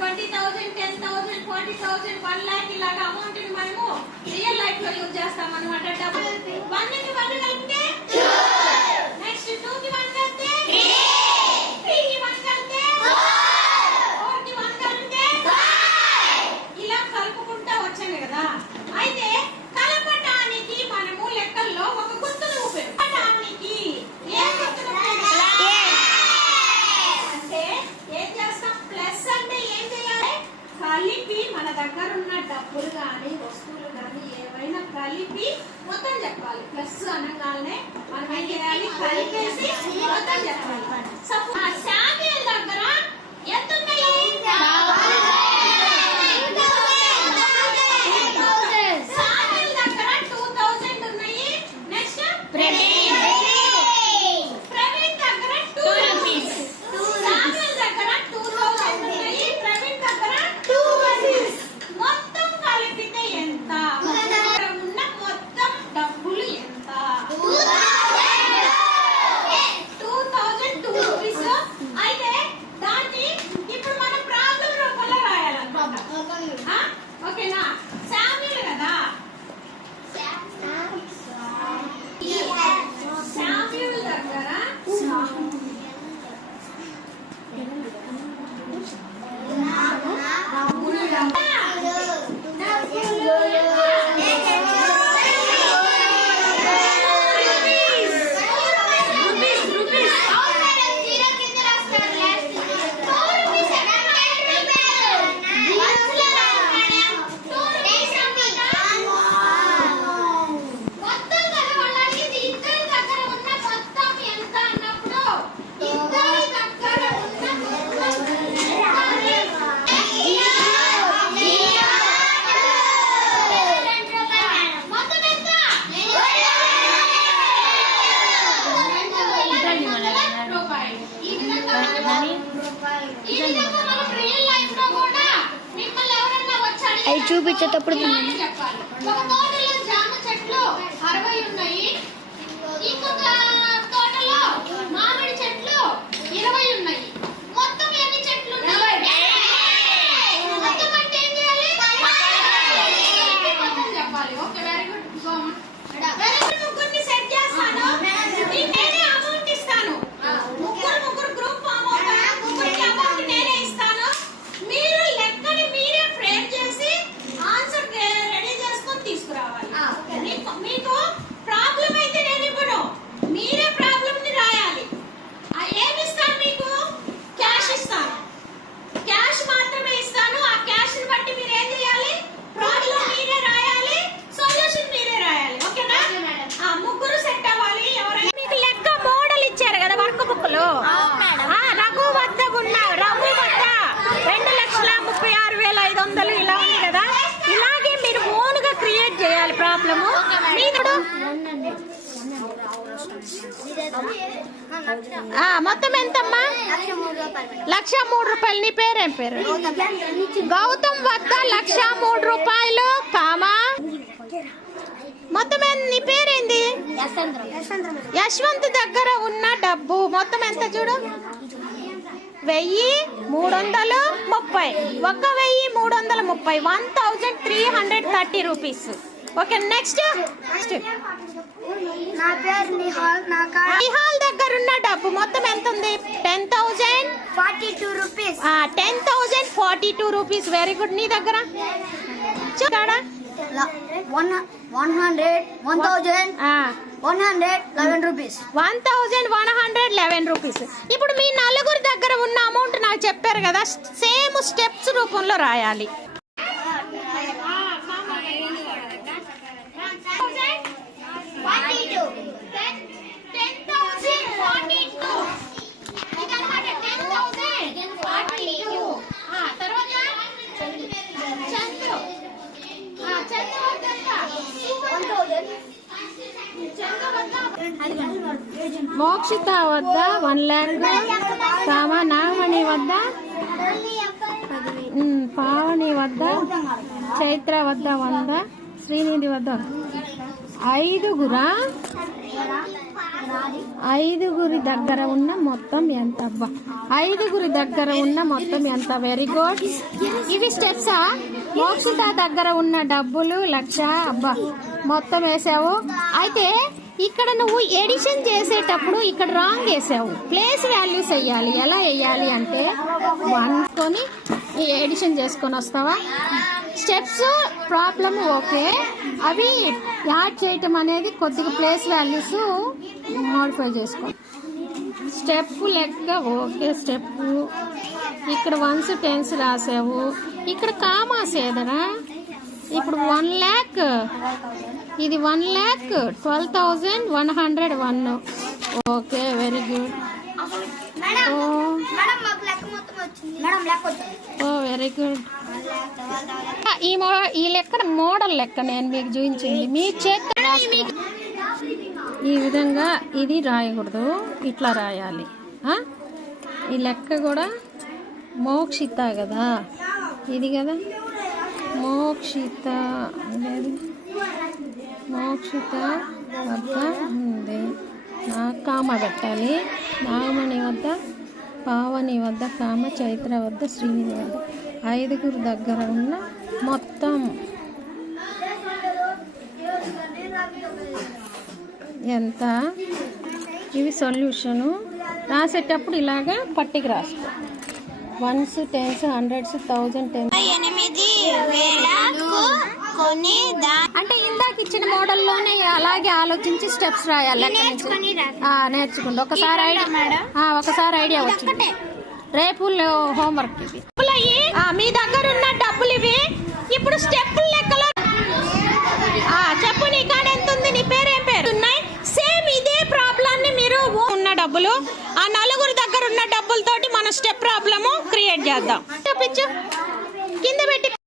20,000, 10,000, 40,000, 1 lakh ఇలాగా amount ని మనము రియల్ లైఫ్ లో యూజ్ చేస్తాం అన్నమాట. డబుల్ 1 కి 1 కలిపితే 2, నెక్స్ట్ 2 కి 1 కలిపితే 3, 3 కి 1 కలిపితే 4, 4 కి 1 కలిపితే 5 ఇలా కలుపుకుంటా వచ్చాను కదా. అయితే కలపడానికి మనము లెక్కల్లో ఒక గుర్తును ఉపయోగించడానికి ఏ గుర్తును అంటే ఏం చేస్తాం? ప్లస్ అంటే ఏం చేయాలి? కలిపి మన దగ్గర ఉన్న డబ్బులు కానీ వస్తువులు కానీ ఏవైనా కలిపి మొత్తం చెప్పాలి. ప్లస్ అనగానే మనం ఏం చేయాలి? కలిపేసి మొత్తం చెప్పాలి. సపోజ్ శామ్యూల్ దగ్గర ఎంత ఉన్నాయి? శామ్యూల్ దగ్గర 2,000 ఉన్నాయి. నెక్స్ట్ ప్రవీణ్ దగ్గర 2 రూపీస్. శామ్యూల్ దగ్గర 2,000 ఉన్నాయి. ప్రవీణ్ దగ్గర 2 రూపీస్. మొత్తం కలిపితే ఎంత? ఉన్న మొత్తం డబ్బులు ఎంత? 2,002 రూపీస్. అయితే దాన్ని ఇప్పుడు మన ప్రాబ్లం రూపంలో రాయాలన్నమాట. ఓకేనా? శామ్యూల్ కదా, శామ్యూల్ దగ్గర అవి చూపించేటప్పుడు ఒక తోటలో జామ చెట్లు 60 ఉన్నాయి. ఇంకొక తోటలో మామిడి చెట్లు 20 ఉన్నాయి. మొత్తం ఎన్ని చెట్లు ఉన్నాయి? మొత్తం అంటే ఏం చేయాలి? మొత్తం చెప్పాలి. Okay, very good. Very good. ముగ్గురిని సెట్ చేస్తాను. నేనే అమౌంట్ ఇస్తాను. ముగ్గురు గ్రూప్ అమౌంట్, ముగ్గురికి అమౌంట్ నేనే ఇస్తాను. మీరు లెక్కని మీరే ఫ్రేమ్ చేసి ఆన్సర్ రెడీ చేసుకొని తీసుకురావాలి. మీకు ప్రాబ్లం అయితే నేను ఇప్పుడు మీరే ప్రాబ్లం ని రాయాలి. ఏమి ఇస్తాను? మీకు క్యాష్ ఇస్తాను. క్యాష్ మాత్రమే ఇస్తాను. ఆ క్యాష్ ని బట్టి మీరు ఏం చేయాలి? ప్రాబ్లం మీరే రాయాలి, సొల్యూషన్ మీరే రాయాలి. ఓకేనా? ముగ్గురు సెట్ అవ్వాలి. ఎవరైనా మీకు లెక్క మోడల్ ఇచ్చారు కదా వర్క్ బుక్ లో. రఘు వద్ద ఉన్న రఘు వద్ద 2,36,500 ఇలా ఉంది కదా. ఇలాగే మీరు ఓన్ గా క్రియేట్ చేయాలి ప్రాబ్లము. మొత్తం ఎంతమ్మా? 1,03 రూపాయలు. నీ పేరేం పేరు? గౌతమ్ వద్ద 1,03 రూపాయలు కామా. మొత్తం నీ పేరేంది? యశ్వంత్ దగ్గర ఉన్న డబ్బు మొత్తం ఎంత చూడు? 1,330. 1,330. 1,330 రూపీస్. Okay, next. నిహాల్ దగ్గర ఉన్న డబ్బు మొత్తం ఎంత ఉంది? 10,042 రూపీస్. 10,042 రూపీస్. Very good. నీ దగ్గర 1,111 రూపీస్. 1,111 రూపీస్. ఇప్పుడు మీ నలుగురు దగ్గర ఉన్న అమౌంట్ నాకు చెప్పారు కదా, సేమ్ స్టెప్స్ రూపంలో రాయాలి. మోక్షిత వద్ద 1 lakh, నాగమణి వద్ద, పావని వద్ద, చైత్ర వద్ద 100, శ్రీనిధి వద్ద 5. ఐదుగురి దగ్గర ఉన్న మొత్తం ఎంత? అబ్బా, ఐదుగురి దగ్గర ఉన్న మొత్తం ఎంత? Very good. ఇవి స్టెప్సా? మోక్షిత దగ్గర ఉన్న డబ్బులు 1,00,000. అబ్బా, మొత్తం వేసావు. అయితే ఇక్కడ నువ్వు ఎడిషన్ చేసేటప్పుడు ఇక్కడ రాంగ్ వేసావు. ప్లేస్ వాల్యూస్ వేయాలి. ఎలా వేయాలి అంటే 1 కొని ఎడిషన్ చేసుకొని వస్తావా? స్టెప్స్ ప్రాబ్లమ్ ఓకే, అవి యాడ్ చేయటం అనేది కొద్దిగా ప్లేస్ వాల్యూస్ మోడిఫై చేసుకో. స్టెప్ లెక్క ఓకే. స్టెప్ ఇక్కడ 1s 10s రాసావు. ఇక్కడ కామాస్ ఏదరా? ఇప్పుడు 1,00,000, ఇది 1,12,101. Okay, very good. Oh very good. ఈ లెక్క మోడల్ లెక్క నేను మీకు చూపించింది. మీ చేత ఈ విధంగా ఇది రాయకూడదు, ఇట్లా రాయాలి. ఈ లెక్క కూడా మోక్షిత కదా, ఇది కదా మోక్షిత అనేది. మోక్షిత వద్ద ఉంది, కామ పెట్టాలి. నాగమణి వద్ద, పావని వద్ద కామ, చైత్ర వద్ద, శ్రీనిధి వద్ద. ఐదుగురు దగ్గర ఉన్న మొత్తం ఎంత? ఇవి సొల్యూషను. రాసేటప్పుడు ఇలాగా పట్టికి రాసుకో. 1s 10s 100s 1000 10. అంటే ఇందాక ఇచ్చిన మోడల్లోనే అలాగే ఆలోచించి స్టెప్స్ రాయాలి. నేర్చుకుంటే ఒకసారి ఐడియా వచ్చింది. రేపు హోంవర్క్ ఇది. మీ దగ్గర ఉన్న డబ్బులు ఇవి. ఇప్పుడు స్టెప్ లెక్కలో చెప్పు, నీ కాడ ఎంత ఉంది? నీ పేరేం పేరు ఉన్నాయి? సేమ్ ఇదే ప్రాబ్లమ్ ని మీరు ఉన్న డబ్బులు, ఆ నలుగురు దగ్గర ఉన్న డబ్బులతోటి మన స్టెప్ ప్రాబ్లమ్ క్రియేట్ చేద్దాం. చెప్పించు.